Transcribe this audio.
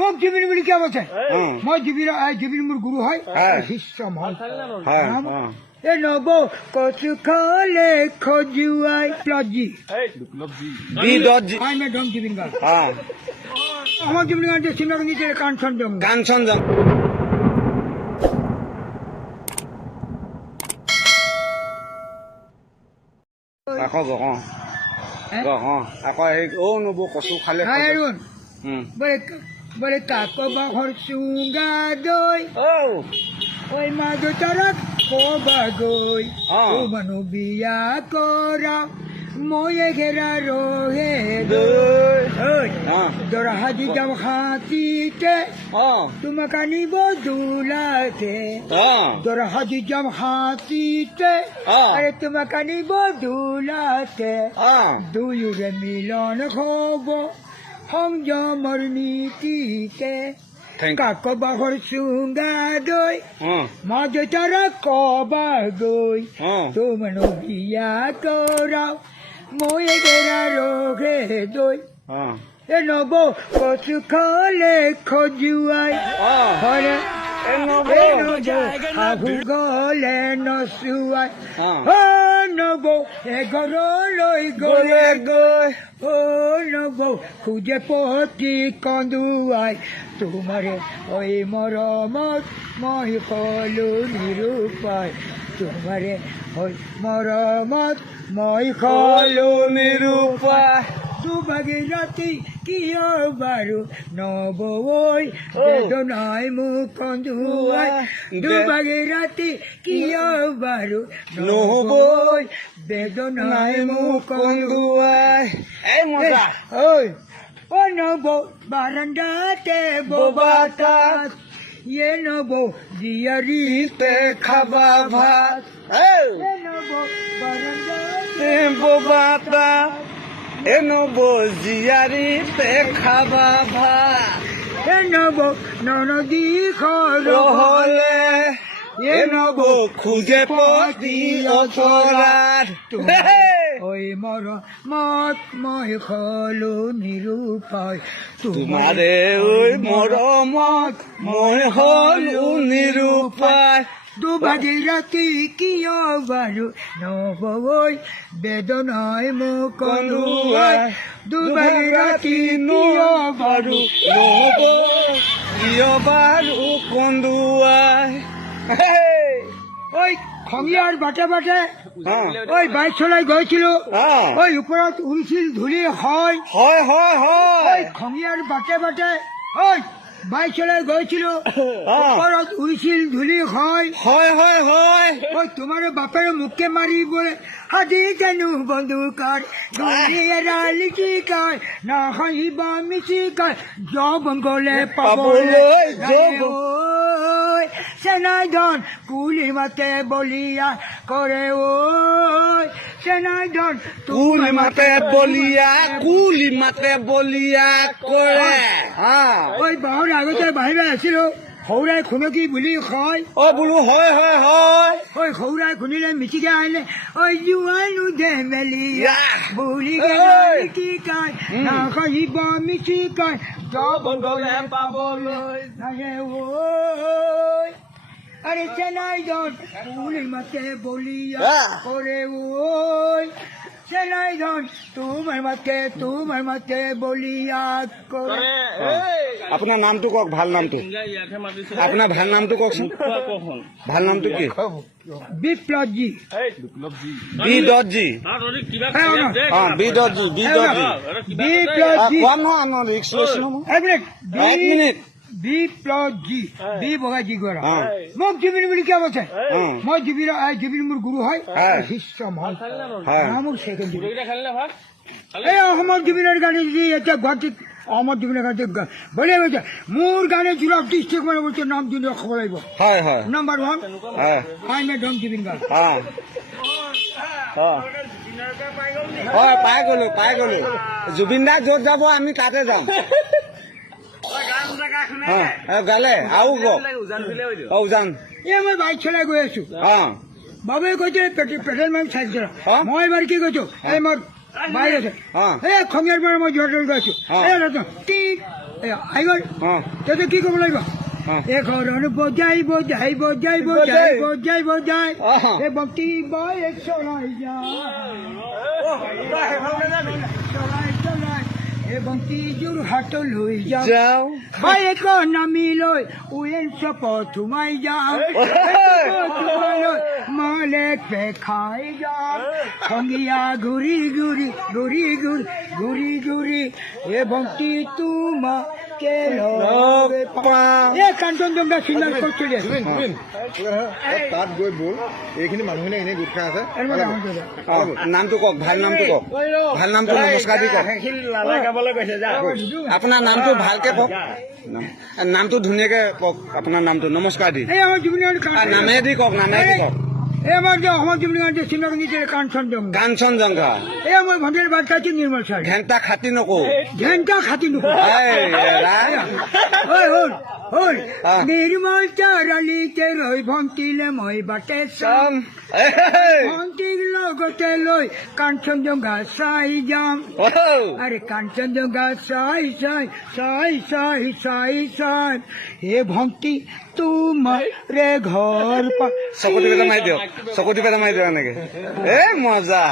মোক জুবিন বুলি কিয় কৈছে মই জুবিন মোৰ গুৰু হয় শিষ্য মই এই নব কচু খালে খজুৱাই প্লজি মই ডং জুবিন গাৰ্গ আমার জুবিন গার্গ সিনেমা নিচে কাঞ্চনজঙ্ঘা কচু খালে বলে কাক বাহর চুঙ্গা দই ওই মা তারা কবা গই ও মানু বিয়া করা ময়ে ঘেরা রোহে দরা হাজি যাম হাতিতে তোমাকে নিব দুলাতে দরা হাজি যাম হাতিতে আরে তোমাকে নিব দুলাতে দুইরে মিলন হব সংযমর নীতিতে কাক বাহর চুঙ্গা দই মা তারা কবা গই তোমার বিয়া করাও ময়ে গেরা রোগে দই এ নব কচু খালে খজুৱাই হরে হাহু গলে নচুৱাই নব এঘৰলৈ গলে গৈ নব খুজে পতি কন্দুৱাই তোমাৰে ঐ মৰমত মই কলো নিৰূপাই তোমাৰে ঐ মৰমত মই কলো নিৰূপাই দুবাগি রাতি কিয় বারু নবই বেদনায় মুখ কন্দুয়াই দুবাগি রাতি কিয় বারু নবই বেদনায় মুখ কন্দুয়াই এই মজা ওই ও নব বারান্দাতে বোবাতাস ইয়ে নব জিয়ারিতে খাবা ভাত এ নব বারান্দাতে বোবাতাস এনব জিয়ারিতে খাবা ভাত এনব ননদী হলে এনব খুঁজে পতি অচরার ওই মর মত মই হলো নিরূপায় তোমারে ওই মরমত মই হলো নিরূপায় দুবাগি রাতি কিয় বারু নবই বেদনায় মুখ কন্দুৱাই দুবাগি রাতি কিয় বারু নবই কিয় বারু কন্দুৱাই ওই খঙিয়ার বাটে বাটে ওই বাইক চলাই গৈছিল ওই ওপৰত উৰিছিল ধূলি হয় ওই খঙিয়ার বাটে বাটে ওই বাইক চলাই গৈছিল ওপৰত উৰিছিল ধূলি হয় ওই তোমার বাপের মুখে মারি বলে হাজি কেন বন্ধুকার লিখি কার না হাইবা মিছি কার জব গলে পাবলে সেনাই ধন কুলি মাতে বলিয়া করে ওই সেনাই ধন কুলি মাতে বলিয়া করে ওই বাহর আগতে বাহিরে আসিল সৌৰাই খুনকি বুলি কয় বোলো হয় ওই সৌৰাই খুনিলে মিচিকে আহিলে ওই জোৱানো দে মেলি বুলি কি কয় নাহিব মিচি কয় জব গলে পাবলৈ নাহে ঐ আরে চেনাই ধন কুলি মাতে বলিয়া করে ওই চেনাই ধন তোমার মাতে বলিয়া করে আপনার নামটো কওক ভাল নামটো আপনার ভাল নামটো কওকচোন ভাল নামটো কি বিপ্লবজি বিপ্লবজি এক মিনিট বিপ্লবজি বি বগাজি গড়া মোক জুবিন বুলি কিয় কৈছে মই জুবিন মোৰ গুৰু হয় শিষ্য মই মোৰ সেকেন্ড এই অসমৰ জুবিনৰ গানে যদি এতিয়া গুৱাহাটীত অসমৰ জুবিনৰ গানে বলিয়া গৈছে মোৰ গানে যোৰহাট ডিষ্ট্ৰিক্ট মানে বলছে নাম জুনি খাব লাগিব নাম্বাৰ 1 আই মে ডং জুবিন গাৰ্গ পাই গলো জুবিন দা য'ত যাব আমি তাতে যাম গালে আৰু উজান মই বাইক চলাই গৈ আছো বাবে কৈছে পেট্ৰল মাৰ্ক চাইছে মই এবাৰ কি কৈছো এই মই বাইক আছে এই খঙিয়াৰ পৰা মই যোৰহাটলৈ গৈ আছো আহি গ'ল তেতিয়া কি ক'ব লাগিব এখন বজাই বজাই বজাই বজাই বজাই বজাই এই ভক্তি বাইক চলাই চলাই চলাই এই ভক্তি যোৰহাটলৈ যাওঁ বাইক নামি লৈ উইল চপত সোমাই যাওঁ মালেক খাই যাওঁ সন্ধিয়া ঘূৰি ঘূৰি ঘূৰি ঘূৰি ঘূৰি ঘূৰি এই ভক্তি তোমাক কাঞ্চনজংঘা চিনেমা কৰিছিলে তাত গৈ বল এইখিনি মানুহখিনি এনেই গোট খাই আছে নামটো কওক ভাল নামটো কওক ভাল নামটো নমস্কাৰ দি কওক আপোনাৰ নামটো ভালকে কওক নামটো ধুনীয়াকে কওক আপোনাৰ নামটো নমস্কাৰ দি এই আমাৰ জুবিনৰ নামেদি কওক নামেদি কওক এই আমাৰ যে অসমৰ জুবিনৰ যে চিনেমা কিনিছিলে কাঞ্চনজংঘা কাঞ্চনজংঘা এই মই ভণ্টিৰ বাট কাটি নিৰ্মল ছাৰ ঘেণ্টা খাতি নকওঁ ঘেণ্টা খাতি নকৰো নিৰ্মল চাৰিআলিতে ৰৈ ভণ্টিলে মই বাটে চাম ভণ্টিৰ লগতে লৈ কাঞ্চনজংঘা চাই যাম আৰে কাঞ্চনজংঘা চাই চাই চাই চাই চাই চাই হে ভণ্টি তোমাৰে ঘৰ চকু টিপে মাৰি দিয়ক চকু টিপে মাৰি দিয়ক এনেকে এ মজা